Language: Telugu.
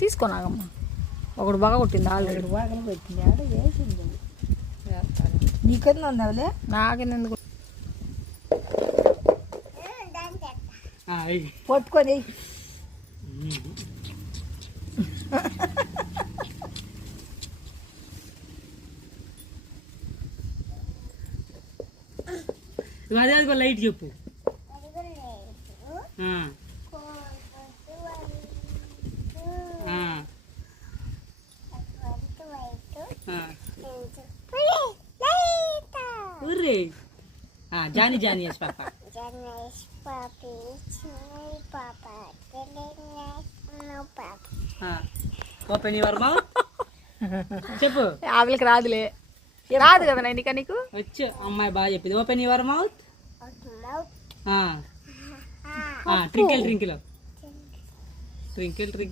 తీసుకోనాగమ్మా. ఒకడు బాగా కొట్టింది ఆల్రెడీ. బాగా పెట్టింది ఆడ వేసింది. నీకెందుకు ఉందావులే? నాకెందుకు పట్టుకొని అదే లైట్ చెప్పు. Johny Johny yes papa. Open your mouth చెప్పు. ఆవిలకి రాదులే. రాదు కదా నైనిక నీకు? వచ్చు. అమ్మాయి బాగా చెప్పింది. Open your mouth. Twinkle twinkle twinkle ట్రింకిల్.